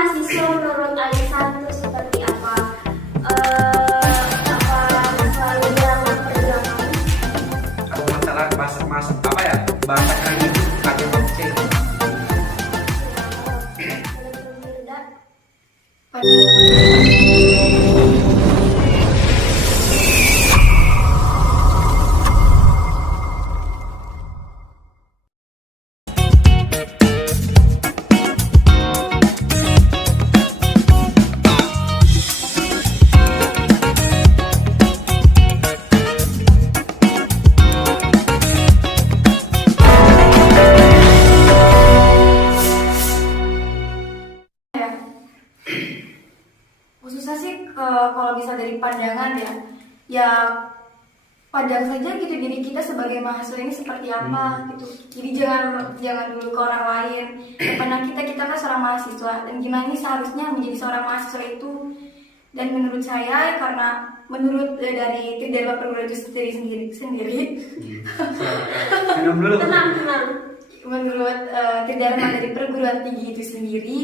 mahasiswa menurut Alisan itu seperti apa? Apa selalu dalam perjuangan? Kalau masalah masak apa ya, bahasa kali itu pakai blockchain. Khususnya sih kalau bisa dari pandangan ya pandang saja gitu diri kita sebagai mahasiswa ini seperti apa gitu. Jadi jangan dulu ke orang lain. Ya, pandang kita kan seorang mahasiswa dan gimana nih seharusnya menjadi seorang mahasiswa itu. Dan menurut saya karena menurut dari Tridharma Perguruan itu sendiri Minum dulu. Tenang. menurut Tridharma dari perguruan tinggi itu sendiri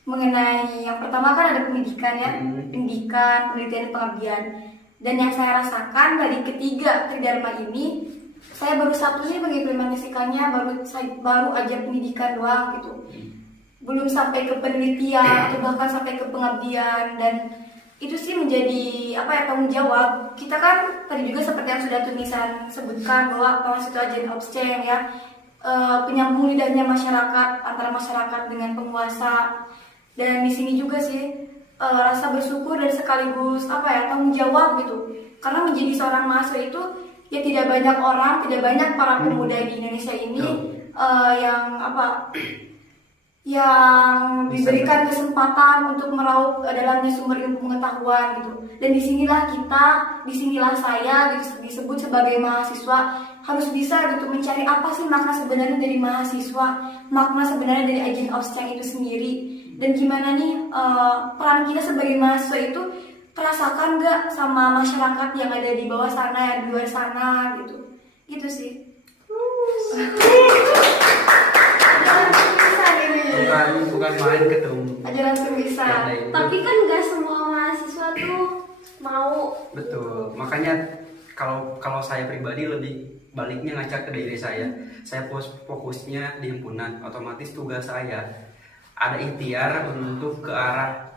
mengenai yang pertama kan ada pendidikan ya, pendidikan, penelitian, pengabdian. Dan yang saya rasakan dari ketiga Tridharma ini, saya baru satu nih mengimplementasikannya, baru aja pendidikan doang gitu. Belum sampai ke penelitian atau bahkan sampai ke pengabdian. Dan itu sih menjadi tanggung jawab kita kan. Tadi juga seperti yang sudah tulisan sebutkan bahwa pengawas itu agent of change ya, penyambung lidahnya masyarakat antara masyarakat dengan penguasa. Dan di sini juga sih rasa bersyukur dan sekaligus tanggung jawab gitu. Karena menjadi seorang mahasiswa itu ya tidak banyak orang, tidak banyak para pemuda di Indonesia ini yang diberikan kesempatan untuk meraup dalamnya sumber ilmu pengetahuan gitu. Dan disinilah saya gitu, disebut sebagai mahasiswa harus bisa gitu mencari apa sih makna sebenarnya dari mahasiswa, makna sebenarnya dari agent of change itu sendiri. Dan gimana nih peran kita sebagai mahasiswa itu terasakan gak sama masyarakat yang ada di bawah sana, yang di luar sana gitu. Itu sih. Bukan main ketemu. Aja langsung bisa. Tapi kan nggak semua mahasiswa tuh mau. Betul. Makanya kalau saya pribadi lebih baliknya ngacak ke diri saya. Saya fokusnya di himpunan. Otomatis tugas saya ada ikhtiar untuk ke arah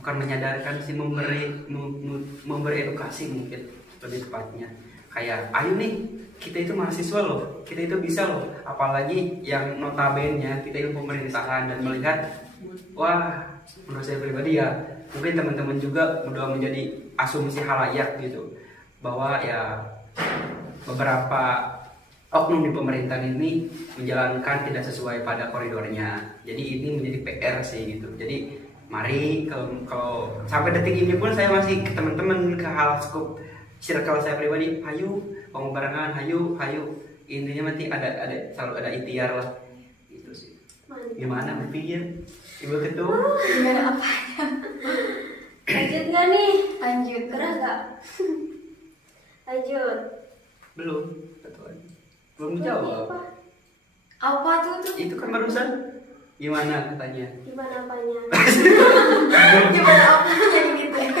bukan menyadarkan sih, memberi edukasi mungkin lebih tepatnya. Kayak ayo nih, kita itu mahasiswa loh, kita itu bisa loh. Apalagi yang notabene kita ilmu pemerintahan dan melihat, wah menurut saya pribadi ya mungkin teman-teman juga udah menjadi asumsi halayak gitu, bahwa ya beberapa oknum di pemerintahan ini menjalankan tidak sesuai pada koridornya. Jadi ini menjadi PR sih gitu. Jadi mari kalau sampai detik ini pun saya masih ke teman-teman, ke hal skup circle saya pribadi, hayu ngomong barengan, hayu intinya nanti selalu ada ikhtiar lah itu sih. Gimana berpikir Ibu Ketua? Gimana apanya? Lanjut nggak nih? Lanjut. Gerah nggak? Lanjut. Belum jawab. Apa tuh? Itu kan barusan gimana katanya? Gimana apanya? Gimana apanya gitu ya?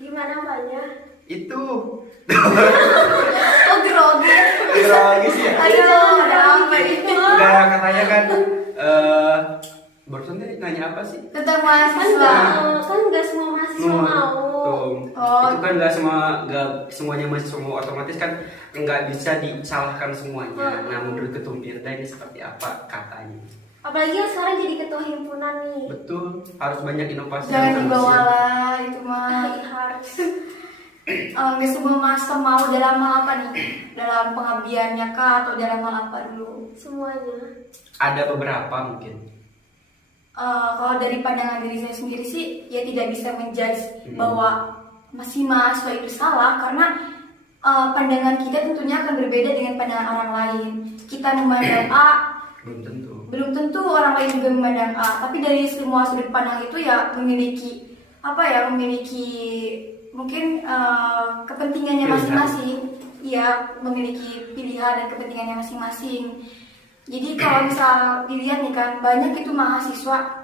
Gimana apanya? Itu Oh grogi sih ya. Ayo ada apa itu? Enggak, katanya kan barusan tadi nanya apa sih? Tentang mahasiswa. Kan nggak semua mahasiswa mau. Itu kan nggak semuanya mahasiswa mau, otomatis kan nggak bisa disalahkan semuanya. Nah menurut Ketum Birda ini seperti apa katanya? Apalagi yang sekarang jadi ketua himpunan nih. Betul, harus banyak inovasi. Jangan dibawa lah itu mah. Harus. Nggak semua mahasiswa mau dalam hal apa nih? Dalam pengabdiannya kah atau dalam hal apa dulu? Semuanya. Ada beberapa mungkin. Kalau dari pandangan diri saya sendiri sih ya tidak bisa menjudge bahwa masih mahasiswa itu salah, karena pandangan kita tentunya akan berbeda dengan pandangan orang lain. Kita memandang A, belum tentu orang lain juga memandang A. Tapi dari semua sudut pandang itu ya memiliki mungkin kepentingannya masing-masing. Iya, memiliki pilihan dan kepentingannya masing-masing. Jadi kalau misal dilihat nih kan, banyak itu mahasiswa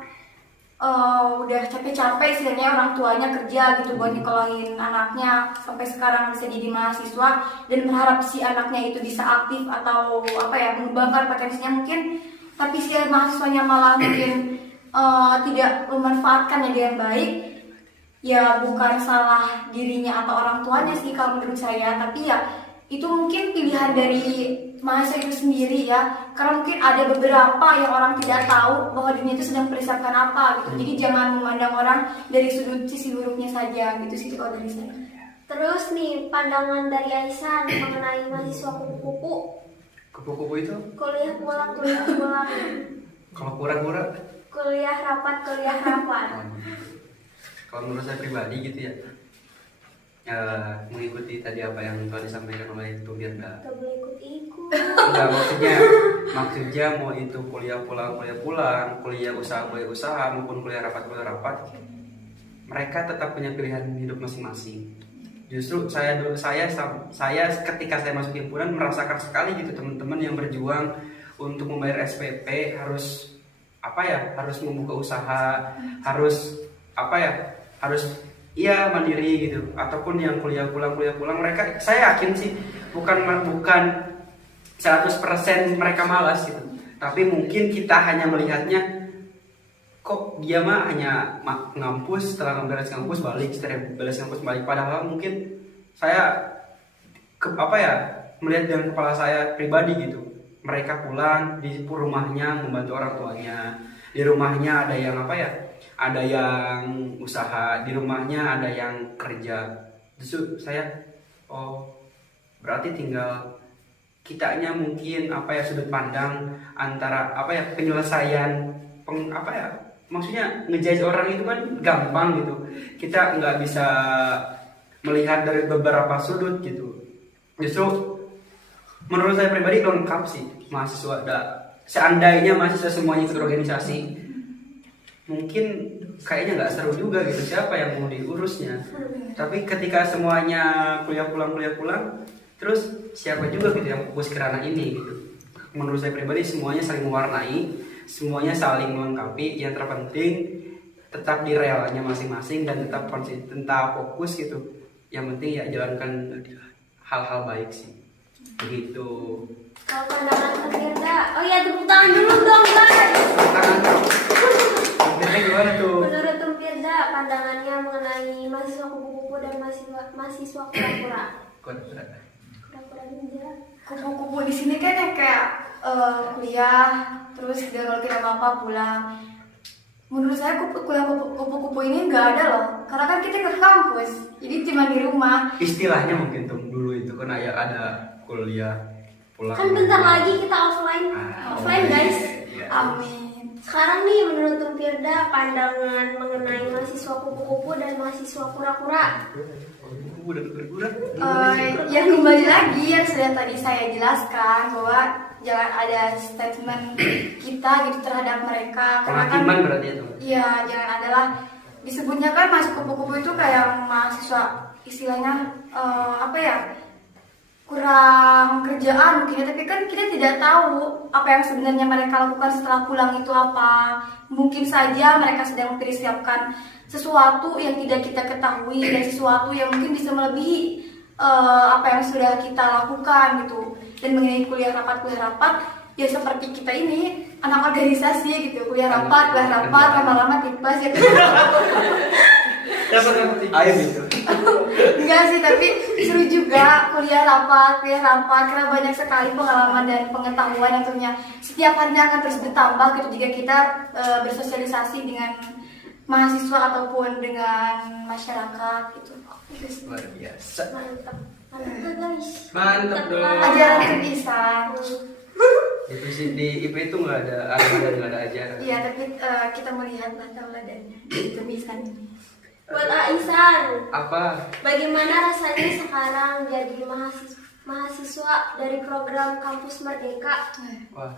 udah capek-capek istilahnya orang tuanya kerja gitu buat nyekolahin anaknya sampai sekarang bisa jadi mahasiswa dan berharap si anaknya itu bisa aktif atau apa ya mengembangkan potensinya mungkin, tapi si mahasiswanya malah mungkin tidak memanfaatkannya dengan baik. Ya bukan salah dirinya atau orang tuanya sih kalau menurut saya, tapi ya itu mungkin pilihan dari mahasiswa itu sendiri ya, karena mungkin ada beberapa yang orang tidak tahu bahwa dirinya itu sedang mempersiapkan apa gitu. Jadi jangan memandang orang dari sudut sisi buruknya saja gitu sih kalau dari saya. Terus nih pandangan dari Aisan mengenai mahasiswa kupu-kupu. Kupu-kupu itu Kuliah pulang, kuliah pulang. kalau kura-kura, Kuliah rapat, kuliah rapat. kalau menurut saya pribadi gitu ya, mengikuti tadi apa yang telah disampaikan oleh Tumirda. Gak boleh ikut-ikut. Enggak, maksudnya mau itu kuliah pulang, kuliah usaha maupun kuliah rapat, mereka tetap punya pilihan hidup masing-masing. Justru saya ketika saya masuk himpunan merasakan sekali gitu teman-teman yang berjuang untuk membayar SPP harus harus membuka usaha, harus iya mandiri gitu, ataupun yang kuliah pulang mereka, saya yakin sih bukan 100% mereka malas gitu, tapi mungkin kita hanya melihatnya kok dia mah hanya ngampus, setelah beres ngampus balik, padahal mungkin saya melihat dengan kepala saya pribadi gitu, mereka pulang di rumahnya membantu orang tuanya, di rumahnya ada yang ada yang usaha, di rumahnya ada yang kerja. Justru saya berarti tinggal kitanya mungkin sudut pandang antara penyelesaian maksudnya ngejudge orang itu kan gampang gitu, kita nggak bisa melihat dari beberapa sudut gitu. Justru menurut saya pribadi lengkap sih mahasiswa. Seandainya mahasiswa semuanya ikut organisasi, mungkin kayaknya nggak seru juga gitu, siapa yang mau diurusnya. Tapi ketika semuanya kuliah pulang, terus siapa juga gitu yang fokus ke ranah ini gitu. Menurut saya pribadi semuanya saling mewarnai, semuanya saling melengkapi. Yang terpenting tetap di realnya masing-masing dan tetap konsisten, tetap fokus gitu. Yang penting ya jalankan hal-hal baik sih, begitu. Kalau pandangan Firda, oh iya tepuk tangan dulu dong guys. Gimana tuh? Menurut Firda, pandangannya mengenai mahasiswa kupu-kupu dan mahasiswa kura-kura. Kura-kura ninja. Kupu-kupu di sini kan yang kayak kuliah terus kalau tidak apa-apa pulang. Menurut saya kupu-kupu ini nggak ada loh, karena kan kita ke kampus, jadi cuma di rumah. Istilahnya mungkin tuh dulu itu kan ada kuliah pulang. Kan bentar lagi kita offline guys. Iya. Amin. Sekarang nih menurut Firda, pandangan mengenai mahasiswa kupu-kupu dan mahasiswa kura-kura. Yang kembali lagi yang sudah tadi saya jelaskan bahwa jangan ada statement kita gitu terhadap mereka. Penghakiman berarti itu. Iya, jangan adalah disebutnya kan masuk kupu-kupu itu kayak mahasiswa istilahnya kurang kerjaan mungkin ya, tapi kan kita tidak tahu apa yang sebenarnya mereka lakukan setelah pulang itu apa. Mungkin saja mereka sedang mempersiapkan sesuatu yang tidak kita ketahui dan sesuatu yang mungkin bisa melebihi apa yang sudah kita lakukan gitu. Dan mengenai kuliah rapat ya seperti kita ini anak organisasi gitu, kuliah rapat lama-lama tipes ya. Ayo gitu. Enggak sih, tapi seru juga kuliah rapat karena banyak sekali pengalaman dan pengetahuan yang tentunya setiap harinya akan terus bertambah gitu jika kita bersosialisasi dengan mahasiswa ataupun dengan masyarakat gitu. Luar biasa. Mantap guys. Mantap dong. Ajaran kebiasaan. Di IP itu nggak ada ajaran. Iya, tapi kita melihat teladannya di kebiasaan ini. Buat Aisan, Apa? bagaimana rasanya sekarang jadi mahasiswa dari program Kampus Merdeka? Wah.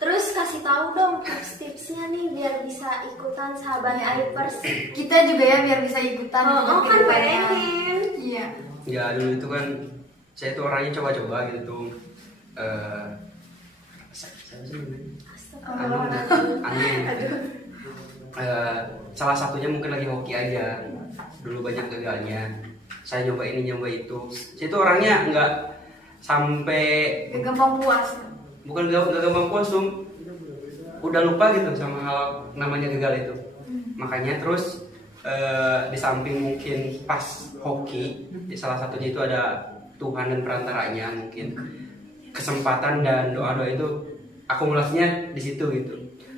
Terus kasih tahu dong tips-tipsnya nih biar bisa ikutan sahabat Aipers. Kita juga ya biar bisa ikutan. Oh kan pengen. Iya. Ya dulu itu kan saya tuh orangnya coba-coba gitu tuh. Siapa sih namanya? Angin. salah satunya mungkin lagi hoki aja, dulu banyak gagalnya, saya nyoba ini nyoba itu. Saya itu orangnya nggak sampai gampang puas. bukan gak gampang puas, udah lupa gitu sama hal namanya gagal itu. Makanya terus di samping mungkin pas hoki, salah satunya itu ada Tuhan dan perantaranya, mungkin kesempatan dan doa-doa itu akumulasinya di situ gitu.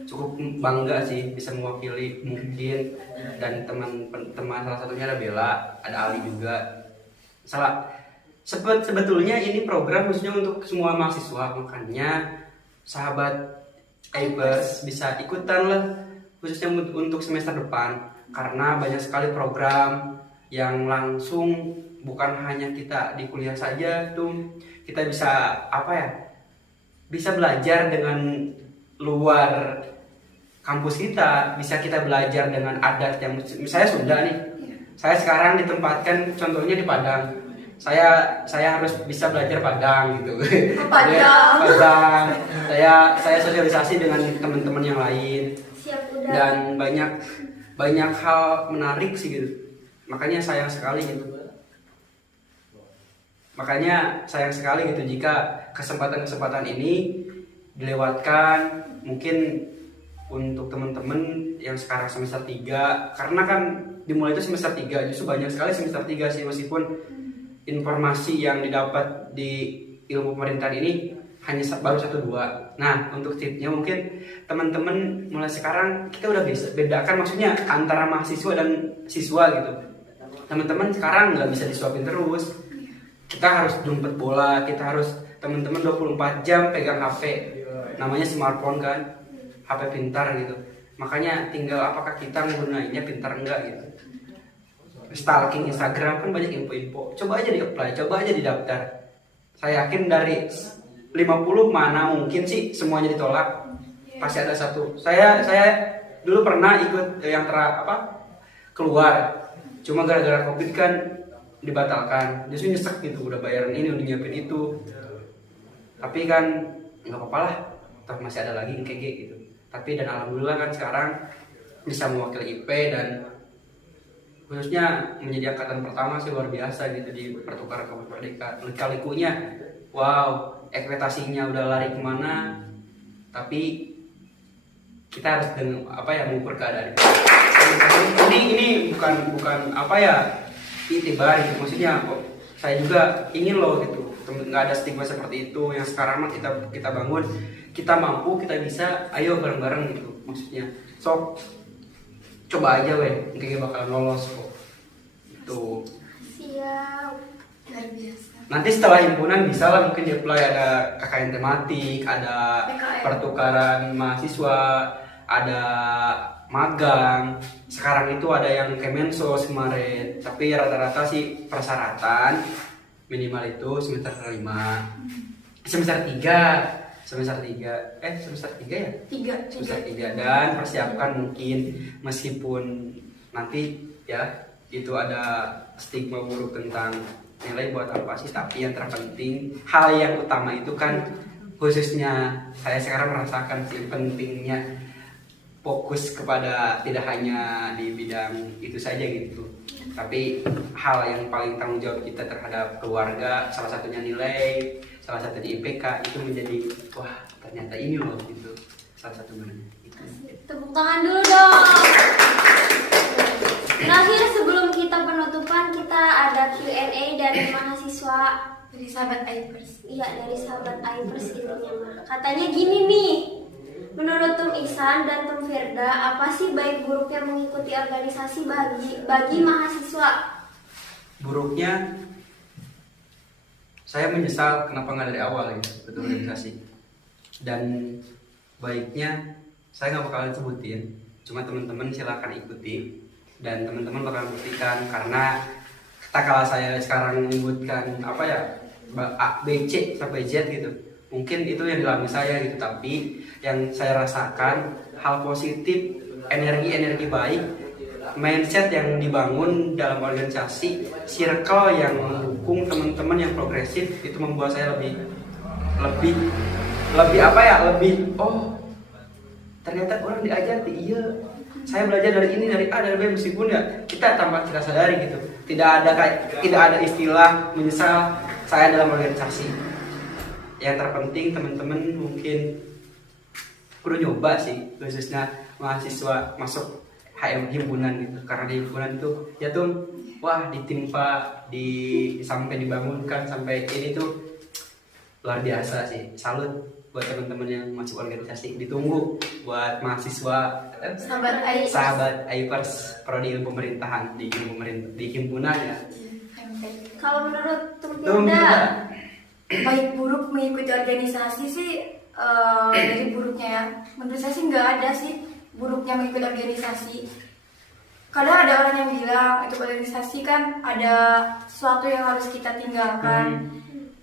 Cukup bangga sih bisa mewakili mungkin, dan teman-teman salah satunya ada Bella, ada Ali juga. Sebetulnya ini program khususnya untuk semua mahasiswa, makanya sahabat Aipers bisa ikutan lah khususnya untuk semester depan, karena banyak sekali program yang langsung, bukan hanya kita di kuliah saja tuh, kita bisa bisa belajar dengan luar kampus kita, bisa kita belajar dengan adat yang misalnya Sunda nih. Saya sekarang ditempatkan contohnya di Padang. Saya harus bisa belajar Padang gitu. Padang. Saya sosialisasi dengan teman-teman yang lain. Siap, udah. Dan banyak hal menarik sih gitu. Makanya sayang sekali gitu jika kesempatan ini dilewatkan. Mungkin untuk teman-teman yang sekarang semester 3, karena kan dimulai itu semester 3, justru banyak sekali semester 3 sih, meskipun informasi yang didapat di ilmu pemerintahan ini hanya baru 1-2. Nah, untuk tipsnya mungkin teman-teman mulai sekarang kita udah bisa bedakan maksudnya antara mahasiswa dan siswa gitu. Teman-teman sekarang nggak bisa disuapin terus. Kita harus jemput bola, kita harus teman-teman 24 jam pegang HP. Namanya smartphone kan, HP pintar gitu. Makanya tinggal apakah kita menggunakannya pintar enggak gitu. Stalking Instagram kan banyak info-info. Coba aja di-apply, coba aja didaftar. Saya yakin dari 50 mana mungkin sih semuanya ditolak. Pasti ada satu. Saya dulu pernah ikut yang keluar. Cuma gara-gara Covid kan dibatalkan. Justru nyesek gitu, udah bayaran ini, udah nyiapin itu. Tapi kan nggak apa-apa lah, toh masih ada lagi yang kayak gitu. Tapi dan alhamdulillah kan sekarang bisa mewakili IP, dan khususnya menjadi angkatan pertama sih luar biasa gitu di pertukaran Kampus Merdeka. Lika-likunya, wow, ekspektasinya udah lari kemana, tapi kita harus mengukur keadaan. Ini bukan itibar gitu, maksudnya saya juga ingin loh gitu, nggak ada stigma seperti itu yang sekarang mah kita bangun, kita mampu, kita bisa, ayo bareng-bareng gitu maksudnya. So coba aja mungkin bakalan lolos kok itu. Siap. Luar biasa. Nanti setelah himpunan bisa lah mungkin di-apply, ada KKN tematik, ada PKN. pertukaran mahasiswa, ada magang. Sekarang itu ada yang Kemensos kemarin, tapi rata-rata sih persyaratan minimal itu semester 5, semester 3 ya? 3. Semester 3, dan persiapkan mungkin meskipun nanti ya itu ada stigma buruk tentang nilai buat apa sih, tapi yang terpenting, hal yang utama itu kan, khususnya saya sekarang merasakan sih pentingnya fokus kepada tidak hanya di bidang itu saja gitu, tapi hal yang paling tanggung jawab kita terhadap keluarga, salah satunya nilai, salah satunya IPK, itu menjadi wah ternyata ini loh gitu salah satu mana itu. Tepuk tangan dulu dong. Terakhir sebelum kita penutupan, kita ada Q&A dari mahasiswa, Dari sahabat Aipers. iya dari sahabat Aipers intinya mah. Katanya gini nih, menurut Tum Ihsan dan Tum Firda, apa sih baik buruknya mengikuti organisasi bagi mahasiswa? Buruknya, saya menyesal kenapa nggak dari awal gitu betul organisasi. Dan baiknya saya nggak bakalan sebutin, cuma teman-teman silakan ikuti dan teman-teman bakal buktikan, karena kala saya sekarang menyebutkan A, B, C sampai Z gitu, mungkin itu yang dialami saya gitu, tapi yang saya rasakan hal positif, energi baik, mindset yang dibangun dalam organisasi, circle yang mendukung teman-teman yang progresif, itu membuat saya lebih oh ternyata orang diajar iya saya belajar dari ini, dari A, dari B, meskipun ya kita tanpa kita sadari gitu. Tidak ada istilah menyesal saya dalam organisasi. Yang terpenting teman-teman mungkin perlu nyoba sih, khususnya mahasiswa masuk HM himpunan gitu. Karena di himpunan itu ya tuh wah ditimpa sampai dibangunkan sampai ini tuh luar biasa sih. Salut buat teman-teman yang masuk organisasi. Ditunggu buat mahasiswa sahabat Aipers prodi ilmu pemerintahan di himpunan ya. Kalau menurut Tuh, Firda, Baik buruk mengikuti organisasi sih dari buruknya ya. Menurut saya sih nggak ada sih buruknya mengikuti organisasi. Kadang ada orang yang bilang itu organisasi kan ada sesuatu yang harus kita tinggalkan.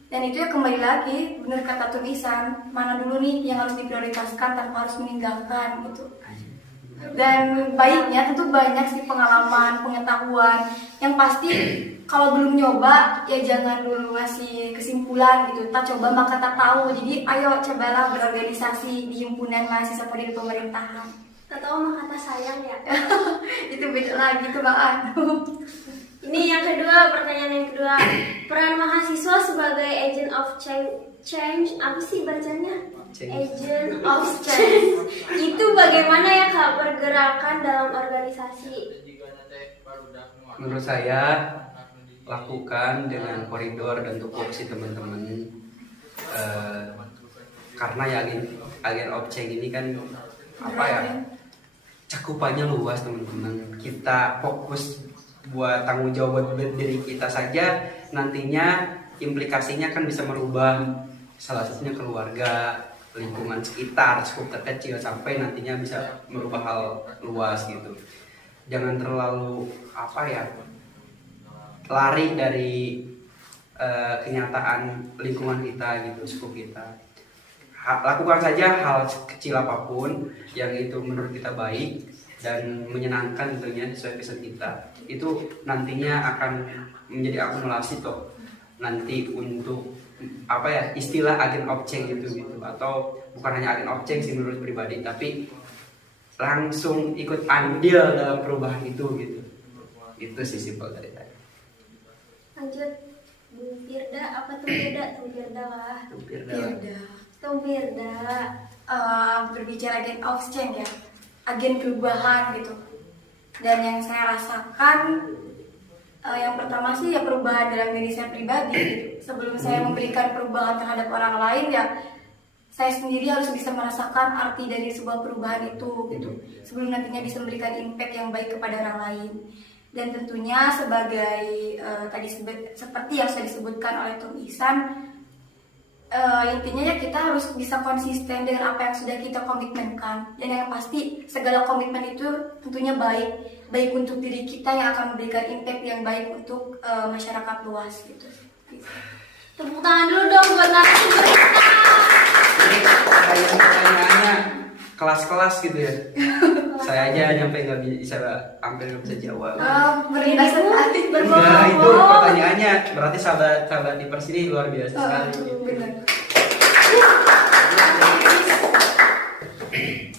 Dan itu ya kembali lagi benar kata tulisan, mana dulu nih yang harus diprioritaskan tanpa harus meninggalkan gitu. Dan baiknya tentu banyak sih pengalaman, pengetahuan yang pasti kalau belum nyoba ya jangan dulu ngasih kesimpulan gitu. Tak coba maka tak tahu. Jadi ayo cobalah berorganisasi di himpunan mahasiswa pendidik pemerintahan. tak tahu mah kata sayang ya. Itu beda lagi tuh Bang. Ini yang kedua, pertanyaan yang kedua. Peran mahasiswa sebagai agent of change apa sih bacanya? Agent of change. Itu bagaimana ya Kak pergerakan dalam organisasi? Menurut saya lakukan dengan koridor dan tupoksi teman-teman. Karena ya agen of change ini kan apa ya, cakupannya luas teman-teman. Kita fokus buat tanggung jawab buat diri kita saja, nantinya implikasinya kan bisa merubah salah satunya keluarga, lingkungan sekitar, skup terkecil sampai nantinya bisa merubah hal luas gitu. Jangan terlalu apa ya, lari dari kenyataan lingkungan kita gitu, skup kita. Lakukan saja hal kecil apapun yang itu menurut kita baik dan menyenangkan tentunya sesuai kesan kita. Itu nantinya akan menjadi akumulasi toh nanti untuk apa ya, istilah agen of change gitu atau bukan hanya agen of change sih menurut pribadi, tapi langsung ikut andil dalam perubahan itu gitu. Itu sih simpel dari saya. Lanjut Bu Firda, apa tuh Firda? Tuh Firda lah. Tuh Firda. Berbicara agen of change ya, agen perubahan gitu. Dan yang saya rasakan yang pertama sih ya perubahan dalam diri saya pribadi gitu. Sebelum saya memberikan perubahan terhadap orang lain ya saya sendiri harus bisa merasakan arti dari sebuah perubahan itu gitu. Sebelum nantinya bisa memberikan impact yang baik kepada orang lain. Dan tentunya sebagai seperti yang sudah disebutkan oleh Tung Ihsan, intinya ya kita harus bisa konsisten dengan apa yang sudah kita komitmenkan. Dan yang pasti segala komitmen itu tentunya baik untuk diri kita yang akan memberikan impact yang baik untuk masyarakat luas gitu. Tepuk tangan dulu dong buat narasumber kita. Ini kayak pertanyaannya kelas-kelas gitu ya. Saya aja nyampe hampir nggak bisa jawab. Beribasan hati Nah, itu pertanyaannya berarti sahabat di Pers ini luar biasa sekali. Benar.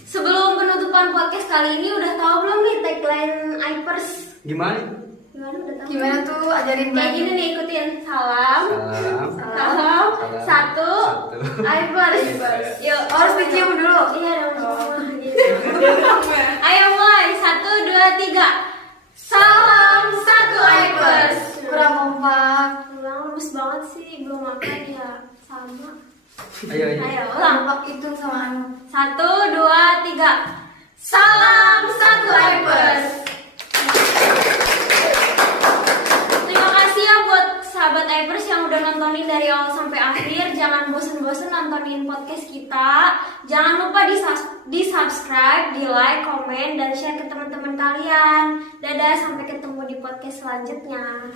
Sebelum penutupan podcast kali ini udah tahu belum nih tagline Aipers? Gimana? Udah tahu? Gimana tuh ajarin Kayak gini nih, ikutin. Salam. Satu. Aipers. Yuk, Harus dicium dulu. Iya dong. Ayo mulai. 1, 2, 3. Salam satu Aipers. Kurang kompak. Lemes banget sih, belum makan ya. Sama. Ayo. Ayo, ulang. Kompak itu sama anu. 1, 2, 3. Salam satu Aipers. Terima kasih ya buat sahabat Aipers yang udah nontonin dari awal sampai akhir. Jangan bosen-bosen nontonin podcast kita. Jangan lupa di subscribe, di like, komen, dan share ke teman-teman kalian. Dadah, sampai ketemu di podcast selanjutnya.